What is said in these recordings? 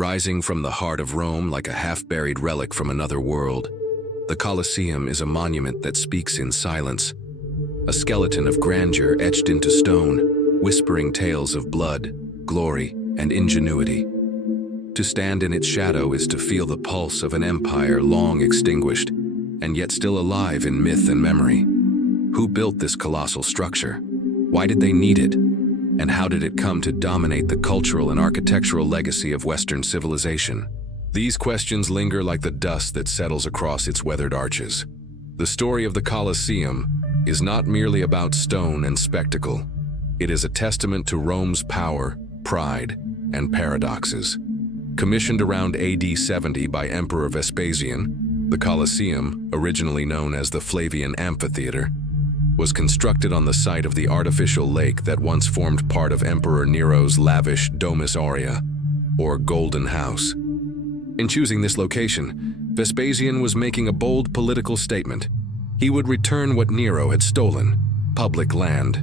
Rising from the heart of Rome like a half-buried relic from another world, the Colosseum is a monument that speaks in silence, a skeleton of grandeur etched into stone, whispering tales of blood, glory, and ingenuity. To stand in its shadow is to feel the pulse of an empire long extinguished, and yet still alive in myth and memory. Who built this colossal structure? Why did they need it? And how did it come to dominate the cultural and architectural legacy of Western civilization? These questions linger like the dust that settles across its weathered arches. The story of the Colosseum is not merely about stone and spectacle. It is a testament to Rome's power, pride, and paradoxes. Commissioned around AD 70 by Emperor Vespasian, the Colosseum, originally known as the Flavian Amphitheater, was constructed on the site of the artificial lake that once formed part of Emperor Nero's lavish Domus Aurea, or Golden House. In choosing this location, Vespasian was making a bold political statement. He would return what Nero had stolen, public land,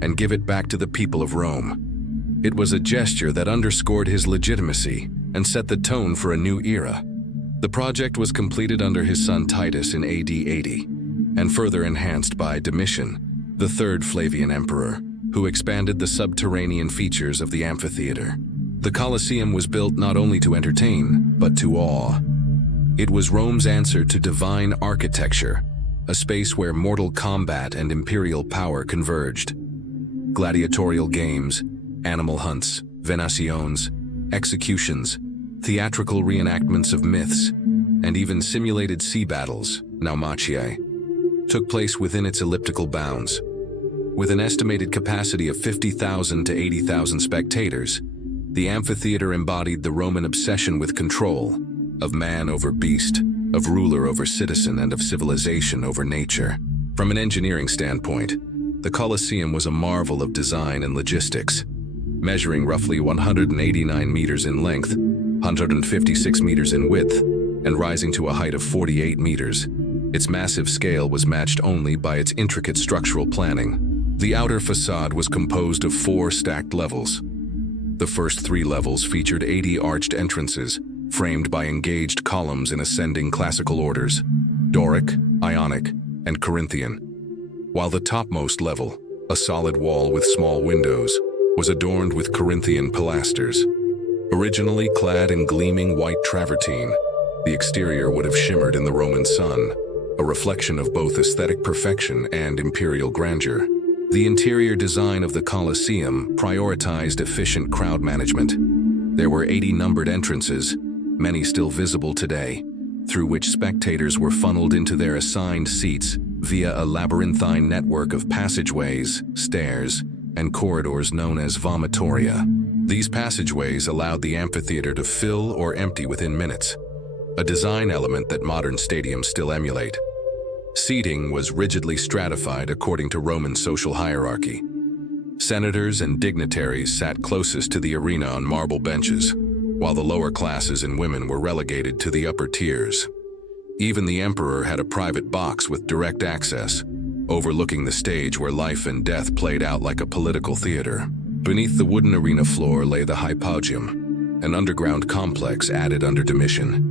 and give it back to the people of Rome. It was a gesture that underscored his legitimacy and set the tone for a new era. The project was completed under his son Titus in AD 80, and further enhanced by Domitian, the third Flavian emperor, who expanded the subterranean features of the amphitheater. The Colosseum was built not only to entertain, but to awe. It was Rome's answer to divine architecture, a space where mortal combat and imperial power converged. Gladiatorial games, animal hunts, venations, executions, theatrical reenactments of myths, and even simulated sea battles, naumachiae, took place within its elliptical bounds. With an estimated capacity of 50,000 to 80,000 spectators, the amphitheater embodied the Roman obsession with control, of man over beast, of ruler over citizen, and of civilization over nature. From an engineering standpoint, the Colosseum was a marvel of design and logistics. Measuring roughly 189 meters in length, 156 meters in width, and rising to a height of 48 meters, its massive scale was matched only by its intricate structural planning. The outer facade was composed of 4 stacked levels. The first 3 levels featured 80 arched entrances, framed by engaged columns in ascending classical orders, Doric, Ionic, and Corinthian, while the topmost level, a solid wall with small windows, was adorned with Corinthian pilasters. Originally clad in gleaming white travertine, the exterior would have shimmered in the Roman sun, a reflection of both aesthetic perfection and imperial grandeur. The interior design of the Colosseum prioritized efficient crowd management. There were 80 numbered entrances, many still visible today, through which spectators were funneled into their assigned seats via a labyrinthine network of passageways, stairs, and corridors known as vomitoria. These passageways allowed the amphitheater to fill or empty within minutes, a design element that modern stadiums still emulate. Seating was rigidly stratified according to Roman social hierarchy. Senators and dignitaries sat closest to the arena on marble benches, while the lower classes and women were relegated to the upper tiers. Even the emperor had a private box with direct access, overlooking the stage where life and death played out like a political theater. Beneath the wooden arena floor lay the hypogeum, an underground complex added under Domitian.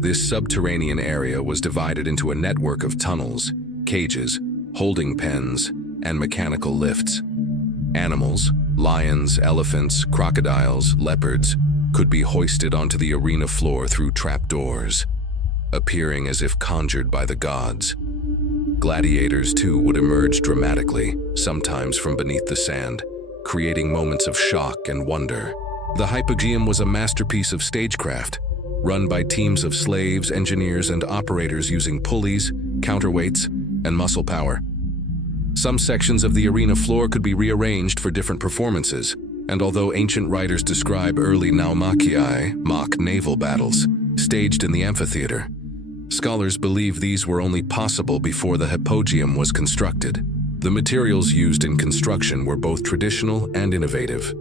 This subterranean area was divided into a network of tunnels, cages, holding pens, and mechanical lifts. Animals, lions, elephants, crocodiles, leopards, could be hoisted onto the arena floor through trapdoors, appearing as if conjured by the gods. Gladiators, too, would emerge dramatically, sometimes from beneath the sand, creating moments of shock and wonder. The hypogeum was a masterpiece of stagecraft, run by teams of slaves, engineers, and operators using pulleys, counterweights, and muscle power. Some sections of the arena floor could be rearranged for different performances, and although ancient writers describe early naumachiae, mock naval battles, staged in the amphitheater, scholars believe these were only possible before the hypogeum was constructed. The materials used in construction were both traditional and innovative.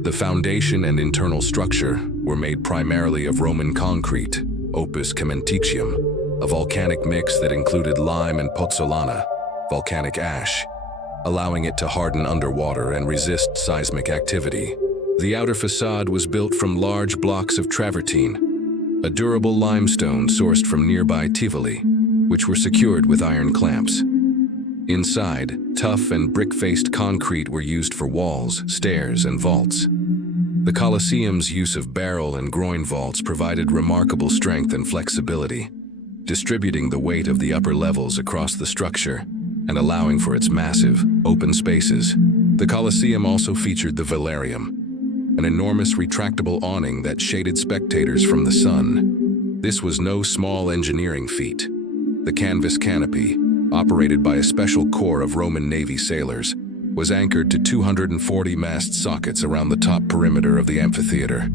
The foundation and internal structure were made primarily of Roman concrete, opus cementitium, a volcanic mix that included lime and pozzolana, volcanic ash, allowing it to harden underwater and resist seismic activity. The outer facade was built from large blocks of travertine, a durable limestone sourced from nearby Tivoli, which were secured with iron clamps. Inside, tough and brick-faced concrete were used for walls, stairs, and vaults. The Colosseum's use of barrel and groin vaults provided remarkable strength and flexibility, distributing the weight of the upper levels across the structure and allowing for its massive, open spaces. The Colosseum also featured the velarium, an enormous retractable awning that shaded spectators from the sun. This was no small engineering feat. The canvas canopy, operated by a special corps of Roman Navy sailors, was anchored to 240 mast sockets around the top perimeter of the amphitheater.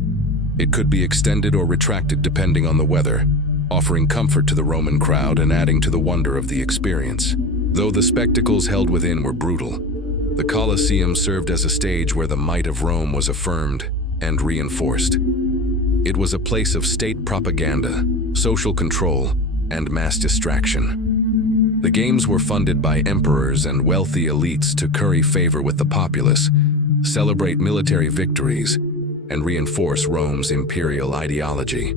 It could be extended or retracted depending on the weather, offering comfort to the Roman crowd and adding to the wonder of the experience. Though the spectacles held within were brutal, the Colosseum served as a stage where the might of Rome was affirmed and reinforced. It was a place of state propaganda, social control, and mass distraction. The games were funded by emperors and wealthy elites to curry favor with the populace, celebrate military victories, and reinforce Rome's imperial ideology.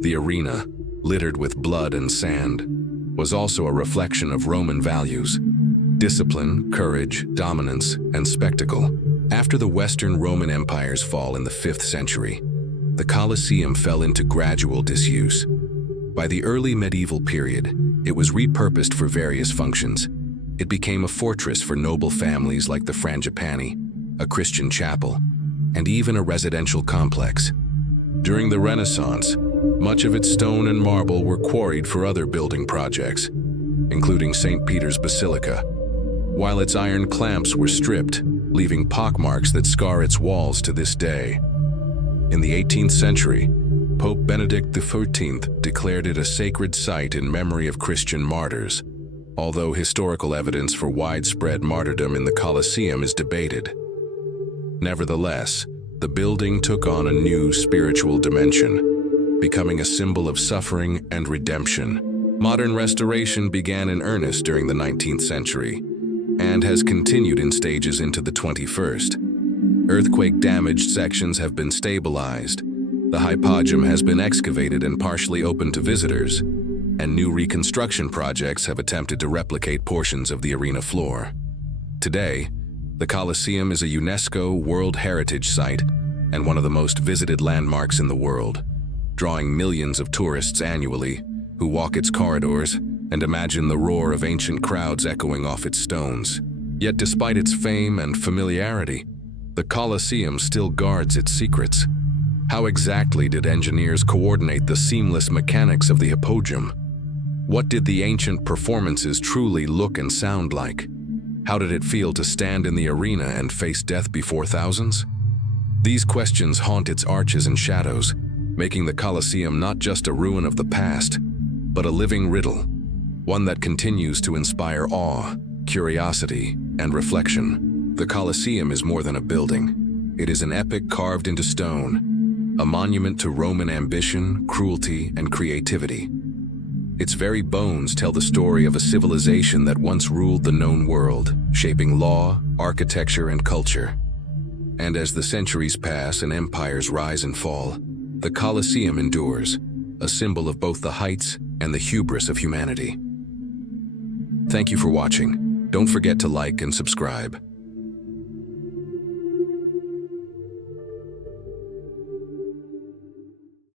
The arena, littered with blood and sand, was also a reflection of Roman values: discipline, courage, dominance, and spectacle. After the Western Roman Empire's fall in the 5th century, the Colosseum fell into gradual disuse. By the early medieval period, it was repurposed for various functions. It became a fortress for noble families like the Frangipani, a Christian chapel, and even a residential complex. During the Renaissance, much of its stone and marble were quarried for other building projects, including St. Peter's Basilica, while its iron clamps were stripped, leaving pockmarks that scar its walls to this day. In the 18th century, Pope Benedict XIV declared it a sacred site in memory of Christian martyrs, although historical evidence for widespread martyrdom in the Colosseum is debated. Nevertheless, the building took on a new spiritual dimension, becoming a symbol of suffering and redemption. Modern restoration began in earnest during the 19th century and has continued in stages into the 21st. Earthquake-damaged sections have been stabilized, the hypogeum has been excavated and partially opened to visitors, and new reconstruction projects have attempted to replicate portions of the arena floor. Today, the Colosseum is a UNESCO World Heritage Site and one of the most visited landmarks in the world, drawing millions of tourists annually who walk its corridors and imagine the roar of ancient crowds echoing off its stones. Yet despite its fame and familiarity, the Colosseum still guards its secrets. How exactly did engineers coordinate the seamless mechanics of the hypogeum? What did the ancient performances truly look and sound like? How did it feel to stand in the arena and face death before thousands? These questions haunt its arches and shadows, making the Colosseum not just a ruin of the past, but a living riddle, one that continues to inspire awe, curiosity, and reflection. The Colosseum is more than a building. It is an epic carved into stone, a monument to Roman ambition, cruelty, and creativity. Its very bones tell the story of a civilization that once ruled the known world, shaping law, architecture, and culture. And as the centuries pass and empires rise and fall, the Colosseum endures, a symbol of both the heights and the hubris of humanity. Thank you for watching. Don't forget to like and subscribe.